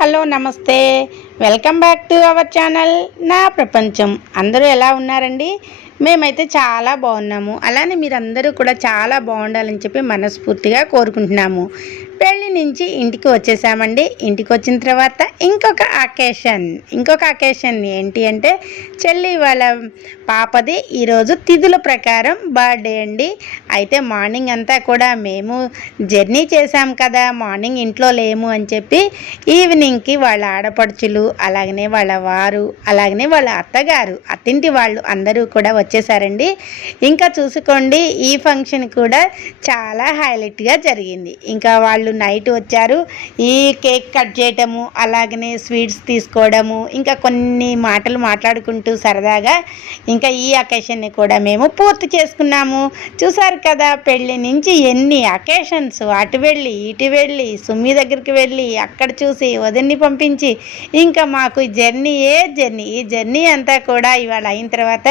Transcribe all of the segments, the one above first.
Hello నమస్తే, welcome back to our channel నా ప్రపంచం. అందరూ ఎలా ఉన్నారండి? మేమైతే చాలా బాగున్నాము. అలానే మీరందరూ కూడా చాలా బాగుండాలని చెప్పి మనస్ఫూర్తిగా కోరుకుంటున్నాము. పెళ్ళి నుంచి ఇంటికి వచ్చేసామండి. ఇంటికి వచ్చిన తర్వాత ఇంకొక అకేషన్ ఏంటి అంటే చెల్లి వాళ్ళ పాపది ఈరోజు తిథుల ప్రకారం బర్త్డే అండి. అయితే మార్నింగ్ అంతా కూడా మేము జర్నీ చేసాం కదా, మార్నింగ్ ఇంట్లో లేము అని చెప్పి ఈవినింగ్కి వాళ్ళ ఆడపడుచులు, అలాగనే వాళ్ళ వారు, అలాగనే వాళ్ళ అత్తగారు, అత్తింటి వాళ్ళు అందరూ కూడా వచ్చేసారండి. ఇంకా చూసుకోండి, ఈ ఫంక్షన్ కూడా చాలా హైలైట్గా జరిగింది. ఇంకా వాళ్ళు నైట్ వచ్చారు. ఈ కేక్ కట్ చేయటము, అలాగనే స్వీట్స్ తీసుకోవడము, ఇంకా కొన్ని మాటలు మాట్లాడుకుంటూ సరదాగా ఇంకా ఈ అకేషన్ని కూడా మేము పూర్తి చేసుకున్నాము. చూసారు కదా, పెళ్ళి నుంచి ఎన్ని అకేషన్స్, అటు వెళ్ళి ఇటు వెళ్ళి సుమ్మి దగ్గరికి వెళ్ళి అక్కడ చూసి వదిన్ని పంపించి ఇంకా మాకు ఈ జర్నీ అంతా కూడా ఇవాళ అయిన తర్వాత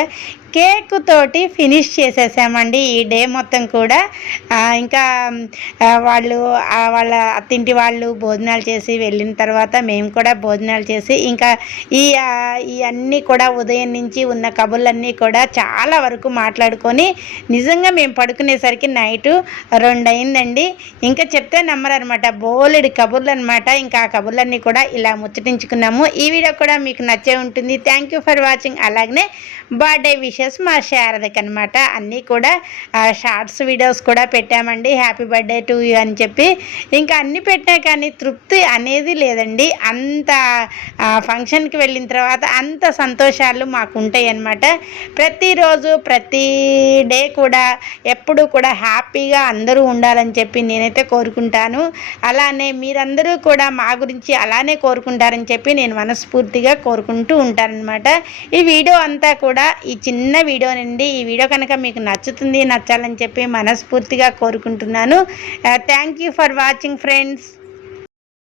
కేక్ తోటి ఫినిష్ చేసేసామండి. ఈ డే మొత్తం కూడా ఇంకా వాళ్ళు వాళ్ళ అత్తింటి వాళ్ళు భోజనాలు చేసి వెళ్ళిన తర్వాత మేము కూడా భోజనాలు చేసి ఇంకా ఇవన్నీ కూడా ఉదయం నుంచి ఉన్న కబుర్లన్నీ కూడా చాలా వరకు మాట్లాడుకొని నిజంగా మేము పడుకునేసరికి నైటు 2 అయిందండి. ఇంకా చెప్తే నమ్మరనమాట, బోలెడు కబుర్లు అనమాట. ఇంకా ఆ కబుర్లన్నీ కూడా ఇలా ముచ్చటించుకున్నాము. ఈ వీడియో కూడా మీకు నచ్చే ఉంటుంది. Thank you for watching. అలాగనే బర్త్డే విషెస్ మా శారదకి అనమాట. అన్నీ కూడా షార్ట్స్ వీడియోస్ కూడా పెట్టామండి, హ్యాపీ బర్త్డే టు యూ అని చెప్పి. ఇంకా అన్నీ పెట్టినా కానీ తృప్తి అనేది లేదండి. అంత ఫంక్షన్కి వెళ్ళిన తర్వాత అంత సంతోషాలు మాకు ఉంటాయి అన్నమాట. ప్రతిరోజు ప్రతి డే కూడా ఎప్పుడు కూడా హ్యాపీగా అందరూ ఉండాలని చెప్పి నేనైతే కోరుకుంటాను. అలానే మీరందరూ కూడా మా గురించి అలానే కోరుకుంటారని చెప్పి నేను మనస్ఫూర్తిగా కోరుకుంటూ ఉంటానన్నమాట. ఈ వీడియో అంతా కూడా ఈ చిన్న వీడియో నుండి ఈ వీడియో కనుక మీకు నచ్చాలని చెప్పి మనస్ఫూర్తిగా కోరుకుంటున్నాను. Thank you for watching friends.